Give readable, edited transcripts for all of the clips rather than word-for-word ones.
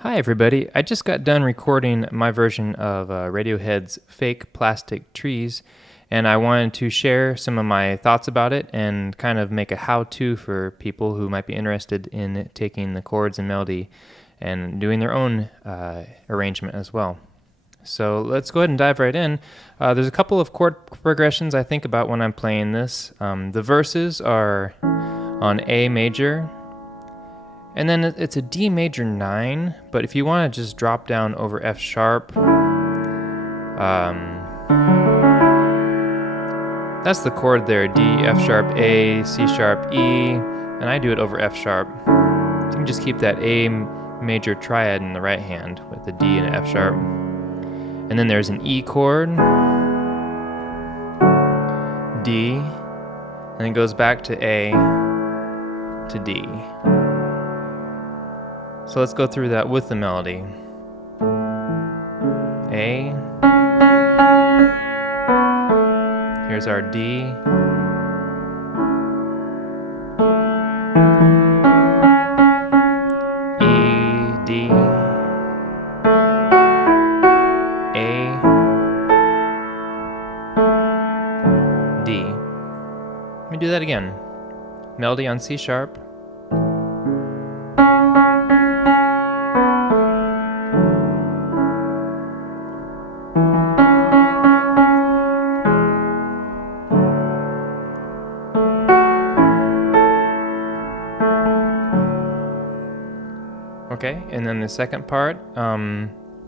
Hi, everybody. I just got done recording my version of Radiohead's Fake Plastic Trees, and I wanted to share some of my thoughts about it and kind of make a how-to for people who might be interested in taking the chords and melody and doing their own arrangement as well. So let's go ahead and dive right in. There's a couple of chord progressions I think about when I'm playing this. The verses are on A major, and then it's a D major 9, but if you want to just drop down over F sharp, that's the chord there, D, F sharp, A, C sharp, E, and I do it over F sharp. So you can just keep that A major triad in the right hand with the D and F sharp. And then there's an E chord, D, and it goes back to A to D. So let's go through that with the melody. A. Here's our D. E, D. A. D. Let me do that again. Melody on C sharp. Okay, and then the second part,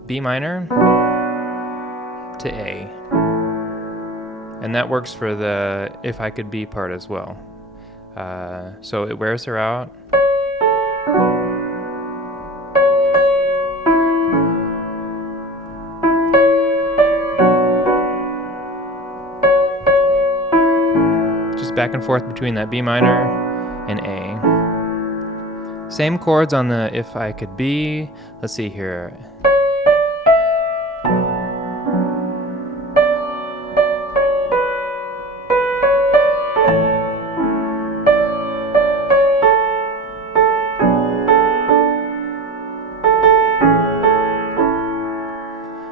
B minor to A. And that works for the If I Could Be part as well. So it wears her out. Just back and forth between that B minor and A. Same chords on the If I Could Be. Let's see here.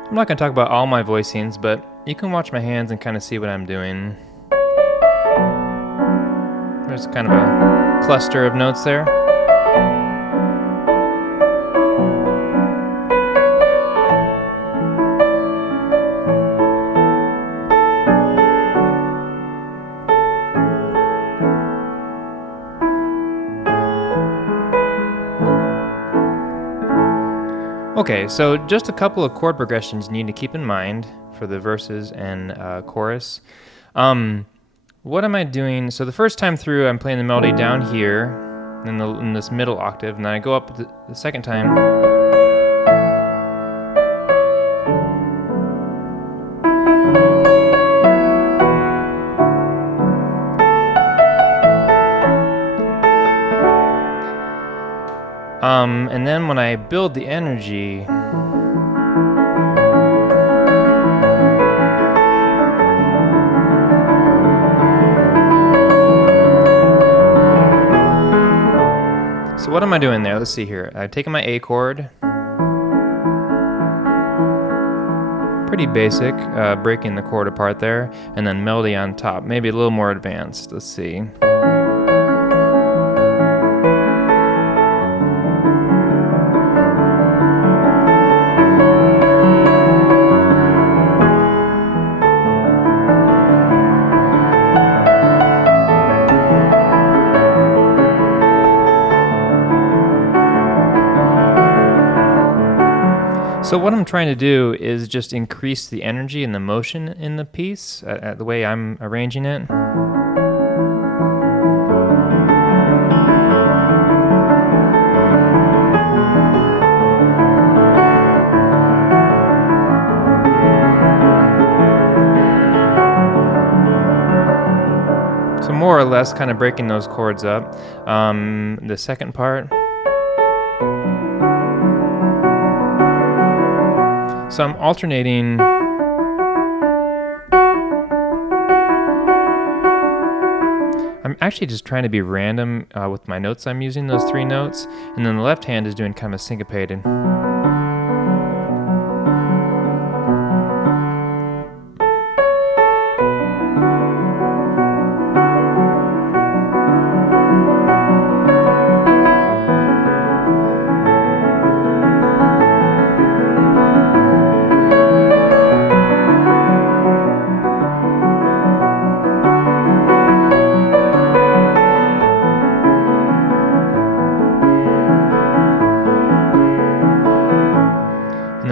I'm not going to talk about all my voicings, but you can watch my hands and kind of see what I'm doing. There's kind of a cluster of notes there. Okay, so just a couple of chord progressions you need to keep in mind for the verses and chorus. What am I doing? So the first time through, I'm playing the melody down here in this middle octave, and then I go up the second time. And then when I build the energy, so what am I doing there? Let's see here. I've taken my A chord, pretty basic, breaking the chord apart there, and then melody on top, maybe a little more advanced. Let's see. So what I'm trying to do is just increase the energy and the motion in the piece, the way I'm arranging it. So more or less kind of breaking those chords up. The second part. So I'm alternating. I'm actually just trying to be random with my notes I'm using, those three notes, and then the left hand is doing kind of syncopated.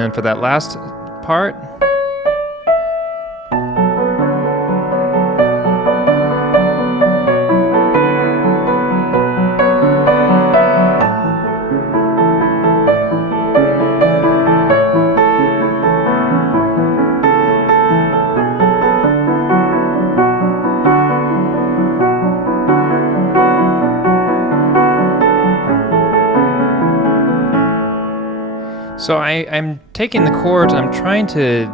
then for that last part, so I'm taking the chords, I'm trying to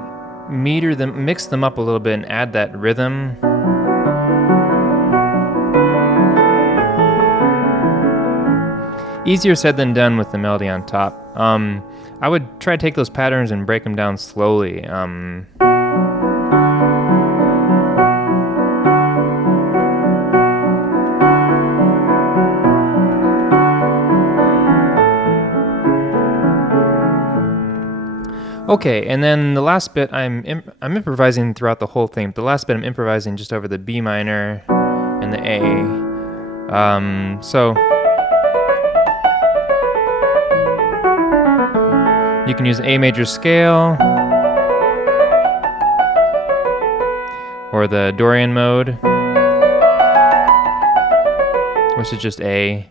meter them, mix them up a little bit and add that rhythm. Easier said than done with the melody on top. I would try to take those patterns and break them down slowly. Okay, and then the last bit, I'm improvising throughout the whole thing. The last bit, I'm improvising just over the B minor and the A. So you can use A major scale or the Dorian mode, which is just A.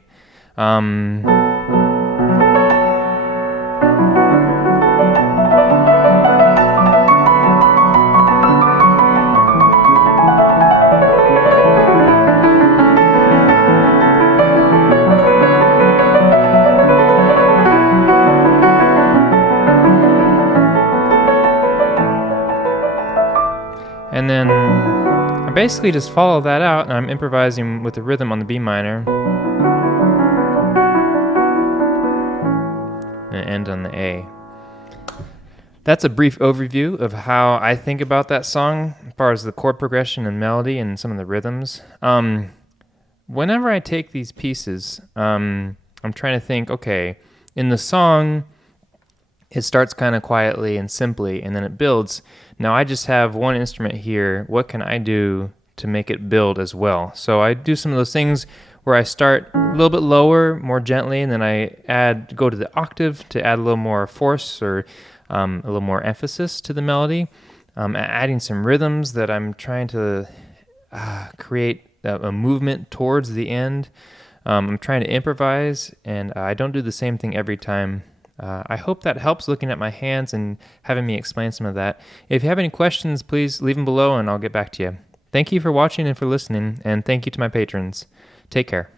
And then I basically just follow that out, and I'm improvising with the rhythm on the B minor and end on the A. That's a brief overview of how I think about that song as far as the chord progression and melody and some of the rhythms. Whenever I take these pieces, I'm trying to think, okay, in the song, it starts kind of quietly and simply, and then it builds. Now I just have one instrument here. What can I do to make it build as well? So I do some of those things where I start a little bit lower, more gently, and then I go to the octave to add a little more force or a little more emphasis to the melody. Adding some rhythms that I'm trying to create a movement towards the end. I'm trying to improvise, and I don't do the same thing every time. I hope that helps looking at my hands and having me explain some of that. If you have any questions, please leave them below and I'll get back to you. Thank you for watching and for listening, and thank you to my patrons. Take care.